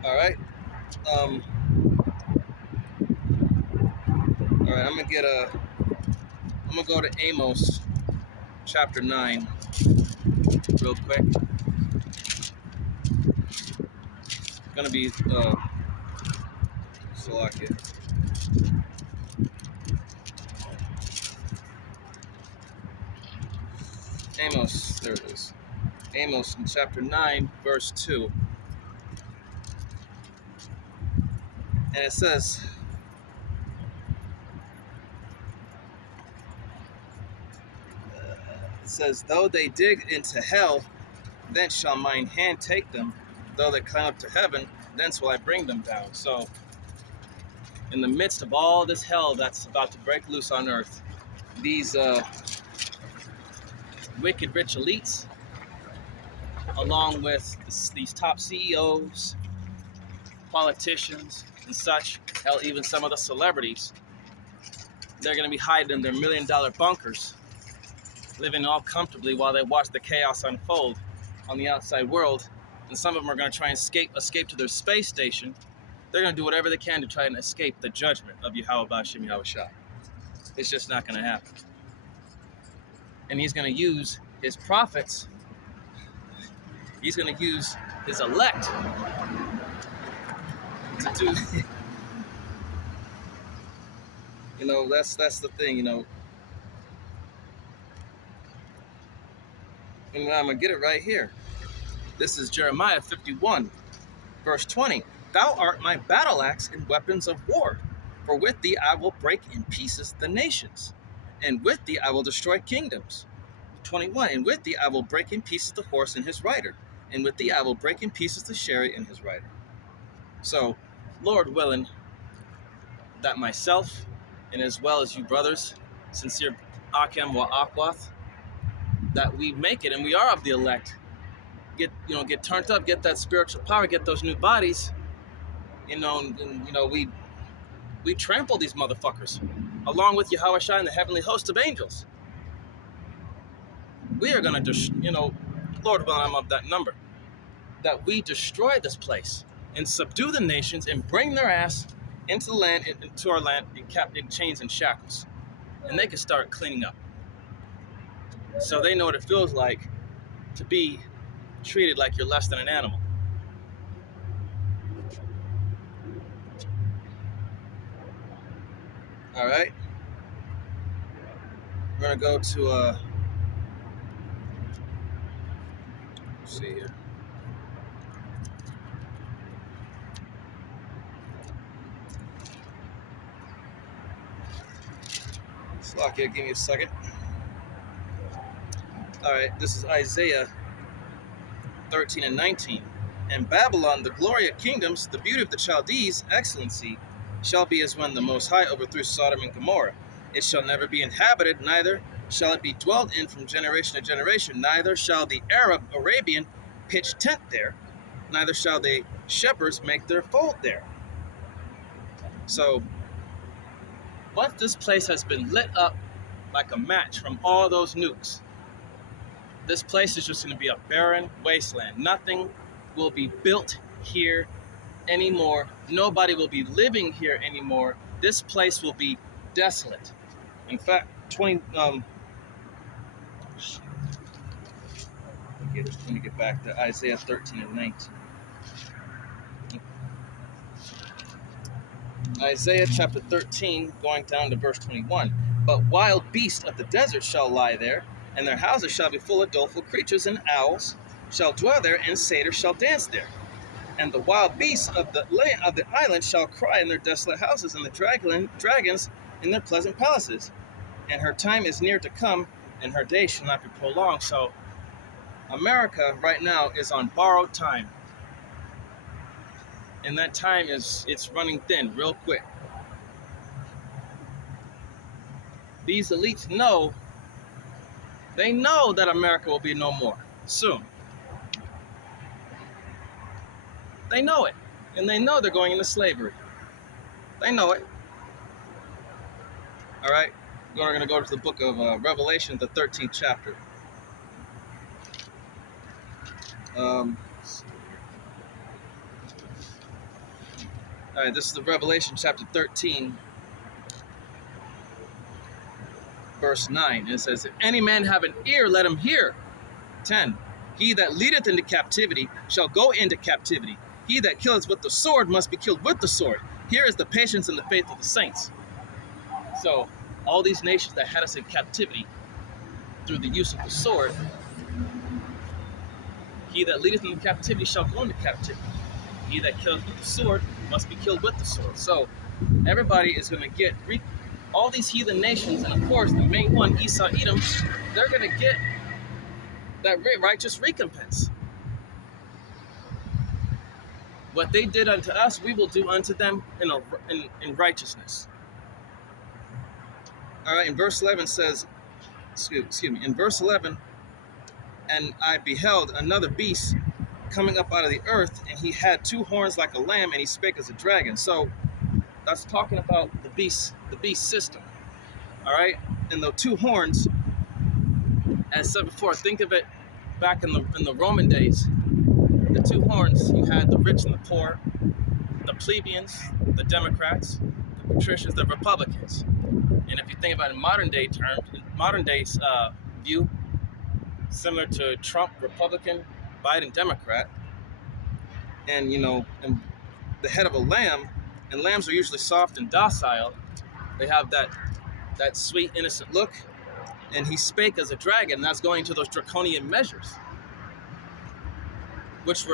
All right. I'm gonna go to Amos chapter 9 real quick. Gonna be Salakia. Amos, there it is. Amos in chapter 9, verse 2. And it says, though they dig into hell, thence shall mine hand take them. Though they climb up to heaven, thence will I bring them down. So, in the midst of all this hell that's about to break loose on earth, these wicked rich elites, along with these top CEOs, politicians, and such, hell, even some of the celebrities, they're going to be hiding in their $1 million bunkers, living all comfortably while they watch the chaos unfold on the outside world. And some of them are going to try and escape to their space station. They're going to do whatever they can to try and escape the judgment of Yahweh B'Shem Yahweh Shai. It's just not going to happen. And he's going to use his prophets. He's going to use his elect to do. You know, that's the thing. You know, and I'm going to get it right here. This is Jeremiah 51, verse 20. Thou art my battle axe and weapons of war, for with thee I will break in pieces the nations, and with thee I will destroy kingdoms. 21. And with thee I will break in pieces the horse and his rider, and with thee I will break in pieces the chariot and his rider. So, Lord willing, that myself, and as well as you brothers, sincere Akem wa Akwath, that we make it, and we are of the elect. Get turned up, get that spiritual power, get those new bodies. We trample these motherfuckers, along with Yahweh Shai and the heavenly host of angels. We are gonna Lord willing, I'm of that number, that we destroy this place and subdue the nations and bring their ass into the land, into our land, and kept in chains and shackles, and they can start cleaning up. So they know what it feels like to be treated like you're less than an animal. All right, we're gonna go to let's see here. Slovakia, give me a second. All right, this is Isaiah 13 and 19. And Babylon, the glory of kingdoms, the beauty of the Chaldees, excellency, shall be as when the Most High overthrew Sodom and Gomorrah. It shall never be inhabited, neither shall it be dwelt in from generation to generation. Neither shall the Arabian pitch tent there, neither shall the shepherds make their fold there. So, once this place has been lit up like a match from all those nukes, this place is just going to be a barren wasteland. Nothing will be built here anymore. Nobody will be living here anymore. This place will be desolate. In fact, let me get back to Isaiah 13 and 19. Isaiah chapter 13, going down to verse 21. But wild beasts of the desert shall lie there, and their houses shall be full of doleful creatures, and owls shall dwell there, and satyrs shall dance there. And the wild beasts of the island shall cry in their desolate houses, and the dragons in their pleasant palaces. And her time is near to come, and her days shall not be prolonged. So America right now is on borrowed time. And that time it's running thin real quick. These elites know that America will be no more soon. They know it. And they know they're going into slavery. They know it. All right. We're going to go to the book of Revelation, the 13th chapter. All right, this is the Revelation chapter 13, verse 9. And it says, if any man have an ear, let him hear. 10. He that leadeth into captivity shall go into captivity. He that killeth with the sword must be killed with the sword. Here is the patience and the faith of the saints. So, all these nations that had us in captivity through the use of the sword, he that leadeth into captivity shall go into captivity. He that killeth with the sword must be killed with the sword. So everybody is going to get, all these heathen nations, and of course the main one, Esau, Edom, they're going to get that righteous recompense. What they did unto us, we will do unto them in righteousness. All right, in verse 11 says, excuse me, in verse 11, and I beheld another beast coming up out of the earth, and he had two horns like a lamb, and he spake as a dragon. So that's talking about the beast system. All right, and the two horns, as said before, think of it back in the Roman days. The two horns, you had the rich and the poor, the plebeians, the Democrats, the patricians, the Republicans. And if you think about it in modern day terms, modern day's view, similar to Trump, Republican, Biden, Democrat, and and the head of a lamb, and lambs are usually soft and docile. They have that sweet, innocent look, and he spake as a dragon, and that's going to those draconian measures, which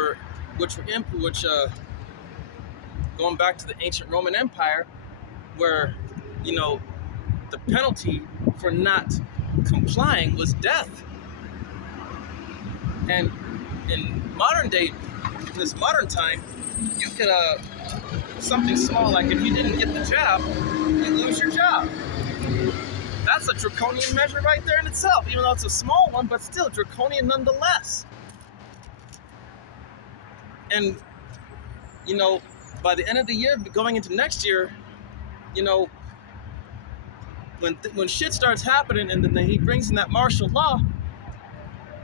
going back to the ancient Roman Empire, where the penalty for not complying was death. And in this modern time, you could something small, like if you didn't get the jab, you lose your job. That's a draconian measure right there in itself, even though it's a small one, but still draconian nonetheless. And by the end of the year, going into next year, when shit starts happening, and then he brings in that martial law,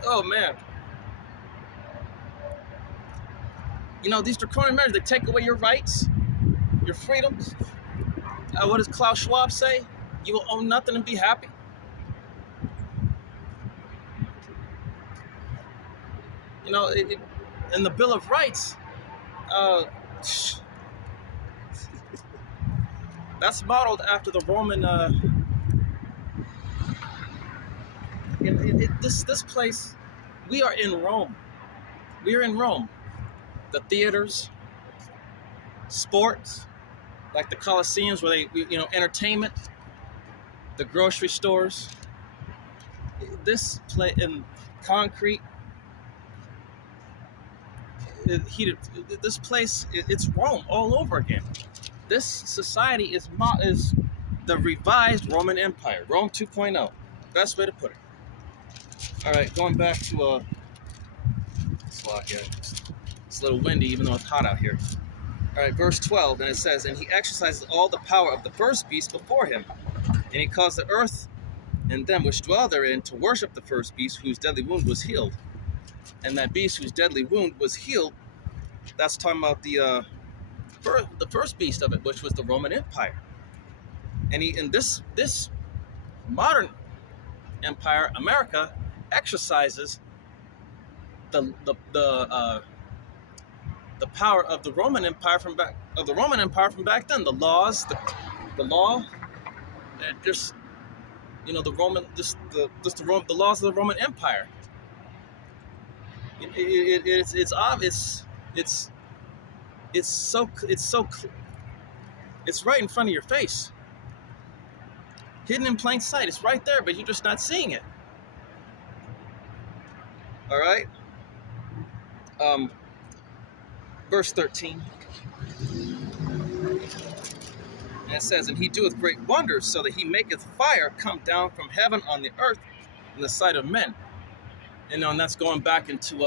oh man. These draconian measures, they take away your rights, your freedoms. What does Klaus Schwab say? You will own nothing and be happy. In the Bill of Rights, that's modeled after the Roman. This place, we are in Rome. We are in Rome. The theaters, sports, like the Colosseums, where they, entertainment, the grocery stores. This place in concrete, heated. This place, it's Rome all over again. This society is the revised Roman Empire, Rome 2.0. Best way to put it. All right, going back to it's a little windy, even though it's hot out here. All right, verse 12, and it says, and he exercises all the power of the first beast before him, and he caused the earth and them which dwell therein to worship the first beast, whose deadly wound was healed. And that beast whose deadly wound was healed, that's talking about the first beast of it, which was the Roman Empire. And in this modern empire, America, exercises the power of the Roman Empire from back then. The laws, the law, and just the Roman, the laws of the Roman Empire. It's obvious. It's right in front of your face, hidden in plain sight. It's right there, but you're just not seeing it. All right. Verse 13. And it says, and he doeth great wonders, so that he maketh fire come down from heaven on the earth in the sight of men. And that's going back into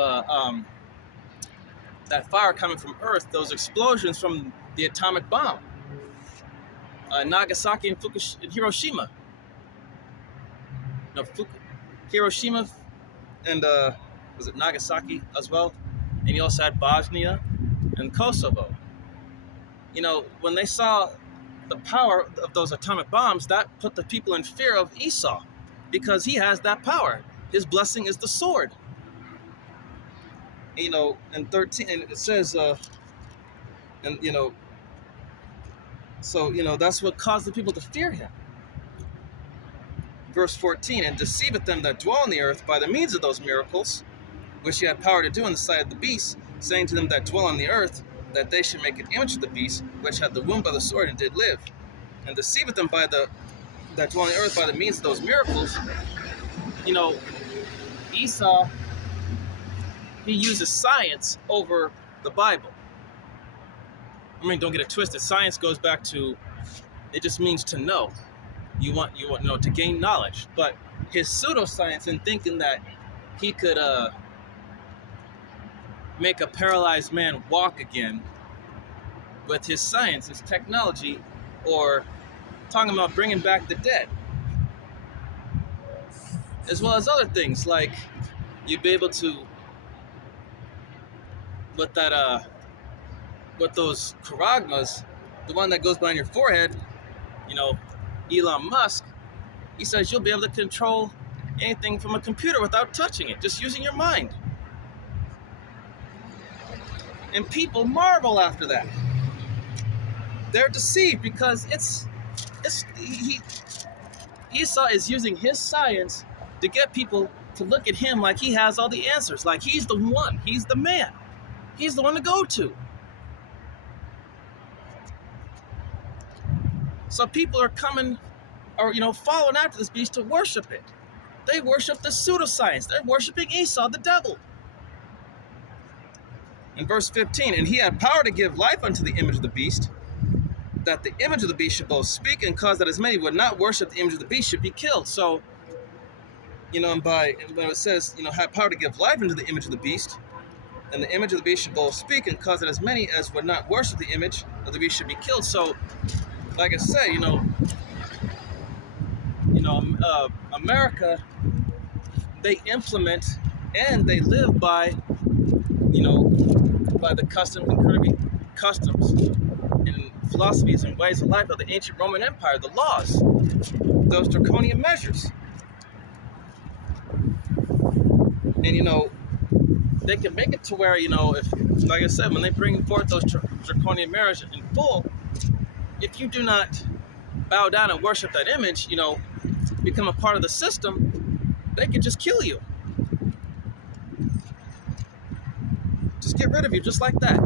that fire coming from earth, those explosions from the atomic bomb. Nagasaki and Hiroshima. Hiroshima and was it Nagasaki as well? And you also had Bosnia and Kosovo. When they saw the power of those atomic bombs, that put the people in fear of Esau, because he has that power. His blessing is the sword. In 13, and it says, that's what caused the people to fear him. Verse 14, and deceiveth them that dwell on the earth by the means of those miracles, which he had power to do in the sight of the beast, saying to them that dwell on the earth, that they should make an image of the beast, which had the wound by the sword and did live. And deceiveth them that dwell on the earth by the means of those miracles. Esau, he uses science over the Bible. don't get it twisted. Science goes back to, it just means to know. You want to gain knowledge. But his pseudoscience in thinking that he could make a paralyzed man walk again with his science, his technology, or talking about bringing back the dead, as well as other things like you'd be able to, with those charagmas, the one that goes behind your forehead, Elon Musk, he says you'll be able to control anything from a computer without touching it, just using your mind. And people marvel after that. They're deceived because Esau is using his science to get people to look at him like he has all the answers, like he's the one, he's the man, he's the one to go to. So people are coming, or following after this beast to worship it. They worship the pseudoscience. They're worshiping Esau, the devil. In verse 15, and he had power to give life unto the image of the beast, that the image of the beast should both speak and cause that as many would not worship the image of the beast should be killed. So, and when it says, had power to give life unto the image of the beast, and the image of the beast should both speak and cause that as many as would not worship the image of the beast should be killed. So, like I say, America, they implement and they live by the customs and philosophies and ways of life of the ancient Roman Empire, the laws, those draconian measures. And, they can make it to where, if, like I said, when they bring forth those draconian measures in full, if you do not bow down and worship that image, become a part of the system, they can just kill you. Just get rid of you, just like that.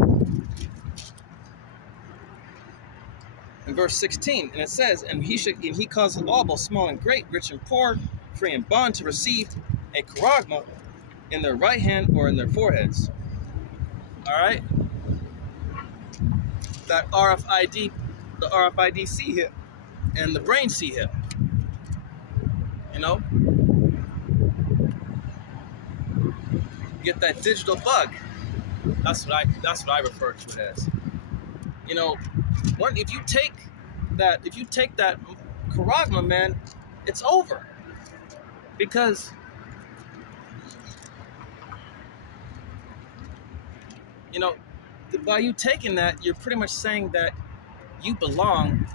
In verse 16, and it says, and he causeth all, both small and great, rich and poor, free and bond, to receive a charagma in their right hand or in their foreheads. All right? That RFID, the RFID-C hip, and the brain C hip. Get that digital bug. That's what I refer to it as. If you take that charagma, man, it's over. Because by you taking that, you're pretty much saying that you belong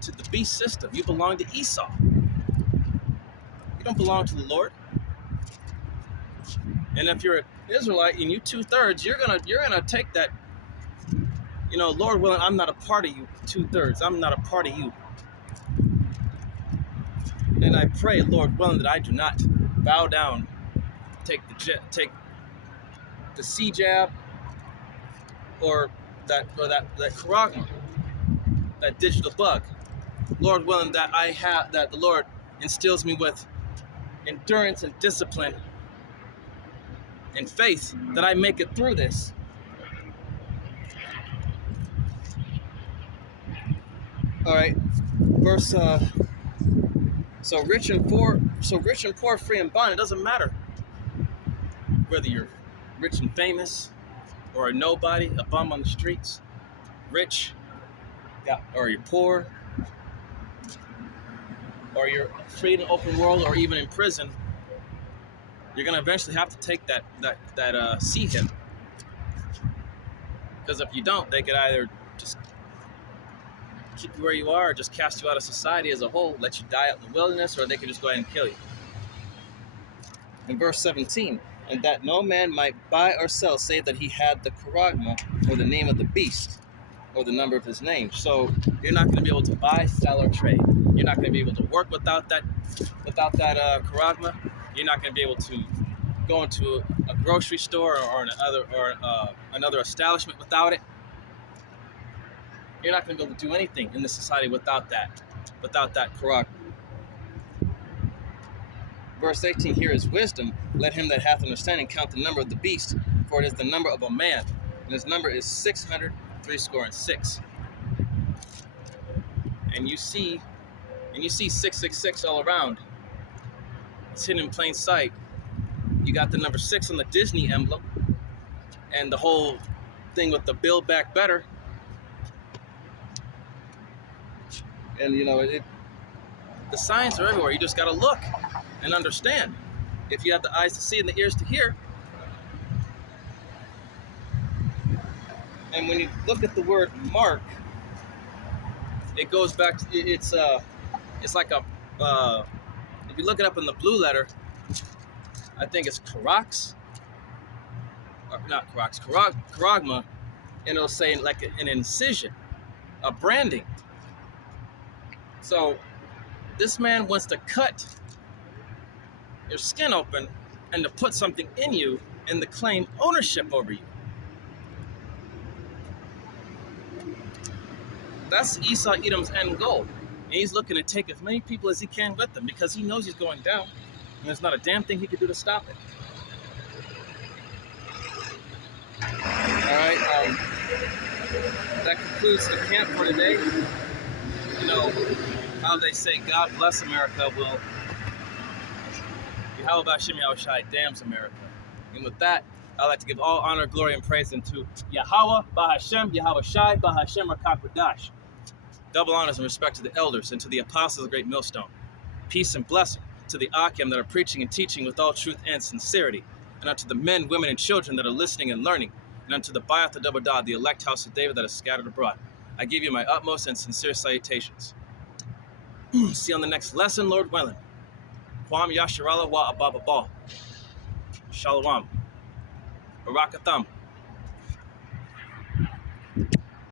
to the beast system. You belong to Esau. You don't belong to the Lord. And if you're an Israelite and you 2/3, you're gonna take that. Lord willing, I'm not a part of you. 2/3, I'm not a part of you. And I pray, Lord willing, that I do not bow down, take the C jab, or that charagma, that digital bug. Lord willing, that the Lord instills me with endurance and discipline and faith that I make it through this. All right, verse. So rich and poor, free and bond. It doesn't matter whether you're rich and famous, or a nobody, a bum on the streets, rich, or you're poor, or you're free in the open world, or even in prison. You're gonna eventually have to take that C hip, because if you don't, they could either just keep you where you are, or just cast you out of society as a whole, let you die out in the wilderness, or they could just go ahead and kill you. In verse 17, and that no man might buy or sell, save that he had the charagma, or the name of the beast, or the number of his name. So you're not going to be able to buy, sell, or trade. You're not going to be able to work without that charagma. You're not going to be able to go into a grocery store or another establishment without it. You're not going to be able to do anything in this society without that charagma. Verse 18, here is wisdom. Let him that hath understanding count the number of the beast, for it is the number of a man, and his number is 600 6. And you see 666 all around. It's hidden in plain sight. You got the number 6 on the Disney emblem, and the whole thing with the Build Back Better. And the signs are everywhere. You just gotta look and understand. If you have the eyes to see and the ears to hear. And when you look at the word mark, it goes back to, it's like a, if you look it up in the blue letter, I think it's Karagma, and it'll say like an incision, a branding. So this man wants to cut your skin open and to put something in you and to claim ownership over you. That's Esau Edom's end goal. And he's looking to take as many people as he can with him because he knows he's going down. And there's not a damn thing he can do to stop it. Alright, that concludes the camp for today. How they say God bless America will Yahweh B'Hashem Yahweh Shai damns America. And with that, I'd like to give all honor, glory, and praise unto Yahweh B'Hashem Yahweh Shai B'Hashem Rakakadash. Double honors and respect to the elders and to the apostles of the great millstone. Peace and blessing to the Akim that are preaching and teaching with all truth and sincerity, and unto the men, women, and children that are listening and learning, and unto the Bayath the Double the elect house of David that is scattered abroad. I give you my utmost and sincere salutations. See you on the next lesson, Lord willing. Kwam Yasharala wa Ababa Shalom. Barakatham.